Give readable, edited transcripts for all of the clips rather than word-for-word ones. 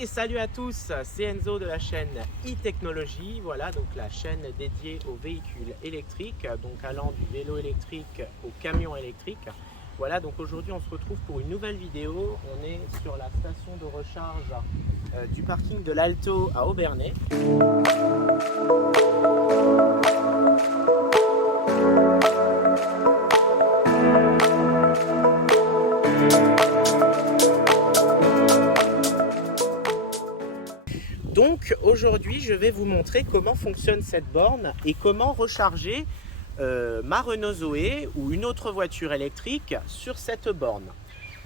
Et salut à tous, c'est Enzo de la chaîne e-Technologie, voilà donc la chaîne dédiée aux véhicules électriques, donc allant du vélo électrique au camion électrique. Voilà, donc aujourd'hui on se retrouve pour une nouvelle vidéo. On est sur la station de recharge du parking de l'Alto à Obernai. Donc aujourd'hui je vais vous montrer comment fonctionne cette borne et comment recharger ma Renault Zoé ou une autre voiture électrique sur cette borne.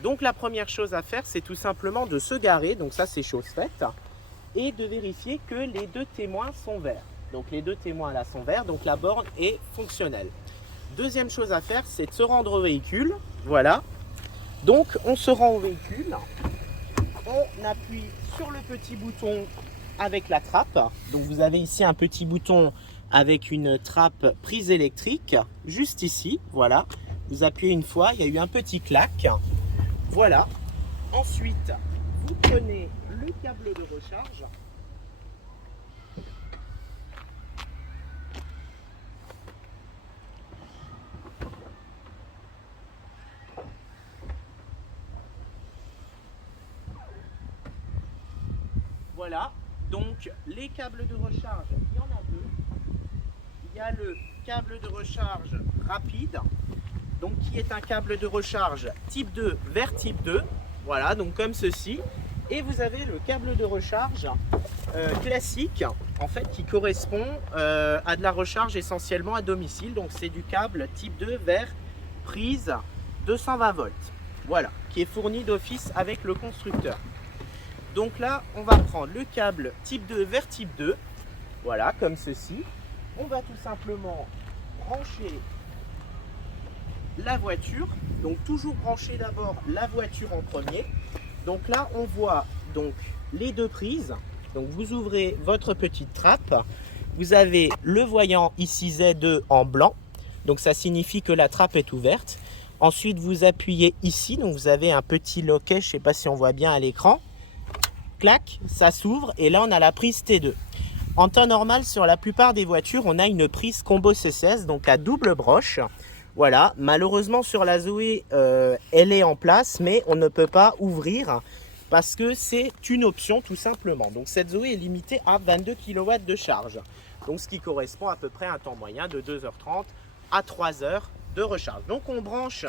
Donc la première chose à faire, c'est tout simplement de se garer, donc ça c'est chose faite, et de vérifier que les deux témoins sont verts. Donc les deux témoins là sont verts, donc la borne est fonctionnelle. Deuxième chose à faire, c'est de se rendre au véhicule, voilà. Donc on se rend au véhicule, on appuie sur le petit bouton avec la trappe. Donc vous avez ici un petit bouton avec une trappe prise électrique, juste ici, voilà. Vous appuyez une fois, il y a eu un petit clac, voilà. Ensuite, vous prenez le câble de recharge. Voilà, donc les câbles de recharge, il y en a deux. Il y a le câble de recharge rapide, donc qui est un câble de recharge type 2 vers type 2, voilà, donc comme ceci. Et vous avez le câble de recharge classique, en fait, qui correspond à de la recharge essentiellement à domicile. Donc c'est du câble type 2 vers prise 220 volts, voilà, qui est fourni d'office avec le constructeur. Donc là, on va prendre le câble type 2 vers type 2, voilà, comme ceci. On va tout simplement brancher la voiture, donc toujours brancher d'abord la voiture en premier. Donc là, on voit donc les deux prises. Donc vous ouvrez votre petite trappe, vous avez le voyant ici Z2 en blanc, donc ça signifie que la trappe est ouverte. Ensuite, vous appuyez ici, donc vous avez un petit loquet, je ne sais pas si on voit bien à l'écran. Clac, ça s'ouvre et là on a la prise T2. En temps normal, sur la plupart des voitures, on a une prise combo C16, donc à double broche. Voilà, malheureusement sur la Zoé, elle est en place, mais on ne peut pas ouvrir parce que c'est une option tout simplement. Donc cette Zoé est limitée à 22 kW de charge, donc ce qui correspond à peu près à un temps moyen de 2h30 à 3h de recharge. Donc on branche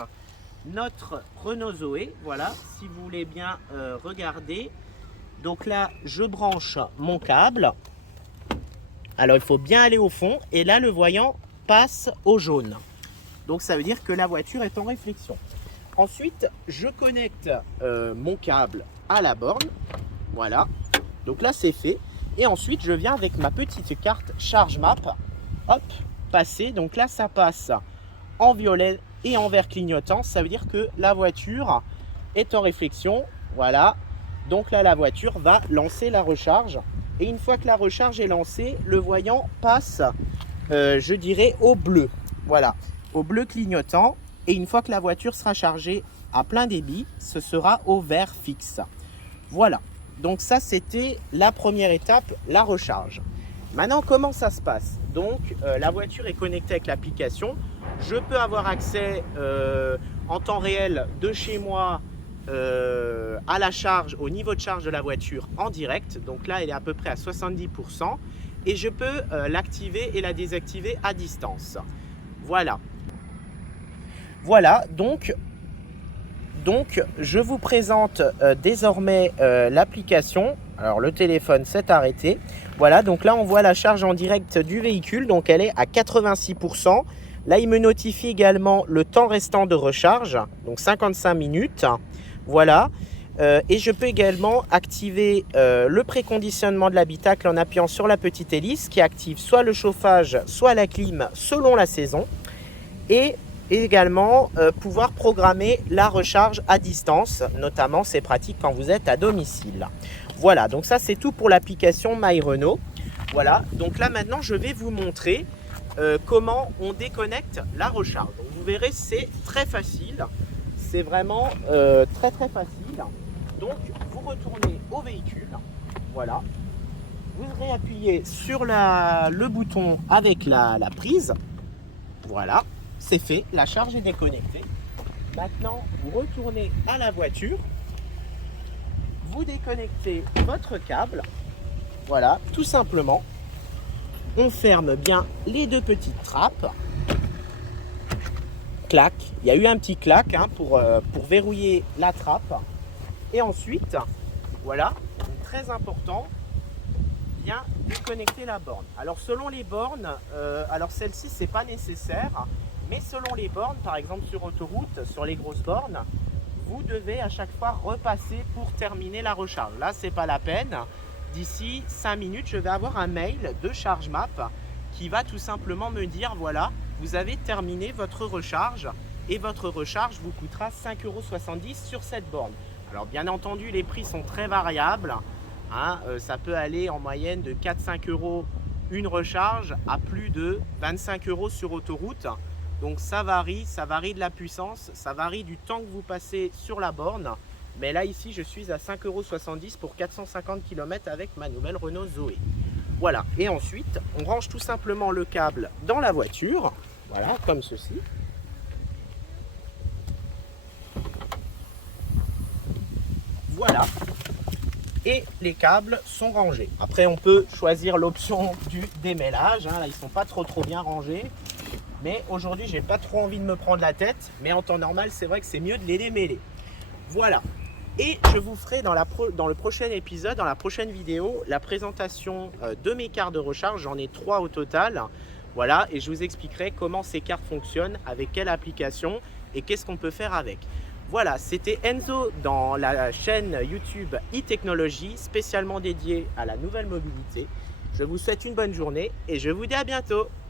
notre Renault Zoé, voilà, si vous voulez bien regarder. Donc là, je branche mon câble. Alors, il faut bien aller au fond. Et là, le voyant passe au jaune. Donc, ça veut dire que la voiture est en réflexion. Ensuite, je connecte mon câble à la borne. Voilà. Donc là, c'est fait. Et ensuite, je viens avec ma petite carte Charge Map. Hop, passer. Donc là, ça passe en violet et en vert clignotant. Ça veut dire que la voiture est en réflexion. Voilà. Donc là, la voiture va lancer la recharge. Et une fois que la recharge est lancée, le voyant passe, je dirais, au bleu. Voilà, au bleu clignotant. Et une fois que la voiture sera chargée à plein débit, ce sera au vert fixe. Voilà, donc ça, c'était la première étape, la recharge. Maintenant, comment ça se passe? Donc, la voiture est connectée avec l'application. Je peux avoir accès en temps réel de chez moi à la charge, au niveau de charge de la voiture en direct. Donc là, elle est à peu près à 70%. Et je peux l'activer et la désactiver à distance. Voilà. Voilà, donc je vous présente désormais l'application. Alors le téléphone s'est arrêté. Voilà, donc là on voit la charge en direct du véhicule. Donc elle est à 86%. Là, il me notifie également le temps restant de recharge, donc 55 minutes. Voilà, et je peux également activer le préconditionnement de l'habitacle en appuyant sur la petite hélice qui active soit le chauffage, soit la clim selon la saison. Et également pouvoir programmer la recharge à distance, notamment c'est pratique quand vous êtes à domicile. Voilà, donc ça c'est tout pour l'application MyRenault. Voilà, donc là maintenant je vais vous montrer comment on déconnecte la recharge. Donc, vous verrez, c'est très facile. C'est vraiment très facile. Donc vous retournez au véhicule. Voilà. Vous réappuyez sur le bouton avec la prise. Voilà, c'est fait. La charge est déconnectée. Maintenant, vous retournez à la voiture. Vous déconnectez votre câble. Voilà, tout simplement. On ferme bien les deux petites trappes. Clac. Il y a eu un petit clac hein, pour verrouiller la trappe. Et ensuite, voilà, très important, bien déconnecter la borne. Alors selon les bornes, alors celle-ci c'est pas nécessaire, mais selon les bornes, par exemple sur autoroute, sur les grosses bornes, vous devez à chaque fois repasser pour terminer la recharge. Là c'est pas la peine. D'ici 5 minutes, je vais avoir un mail de ChargeMap qui va tout simplement me dire voilà, vous avez terminé votre recharge et votre recharge vous coûtera 5,70 € sur cette borne. Alors bien entendu, les prix sont très variables. Hein, ça peut aller en moyenne de 4-5 € une recharge à plus de 25 € sur autoroute. Donc ça varie de la puissance, ça varie du temps que vous passez sur la borne. Mais là ici je suis à 5,70 € pour 450 km avec ma nouvelle Renault Zoé. Voilà, et ensuite on range tout simplement le câble dans la voiture, voilà, comme ceci. Voilà, et les câbles sont rangés. Après on peut choisir l'option du démêlage, hein. Là ils sont pas trop bien rangés. Mais aujourd'hui j'ai pas trop envie de me prendre la tête, mais en temps normal c'est vrai que c'est mieux de les démêler. Voilà. Et je vous ferai dans le prochain épisode, dans la prochaine vidéo, la présentation de mes cartes de recharge. J'en ai 3 au total. Voilà, et je vous expliquerai comment ces cartes fonctionnent, avec quelle application et qu'est-ce qu'on peut faire avec. Voilà, c'était Enzo dans la chaîne YouTube e-Technologie, spécialement dédiée à la nouvelle mobilité. Je vous souhaite une bonne journée et je vous dis à bientôt.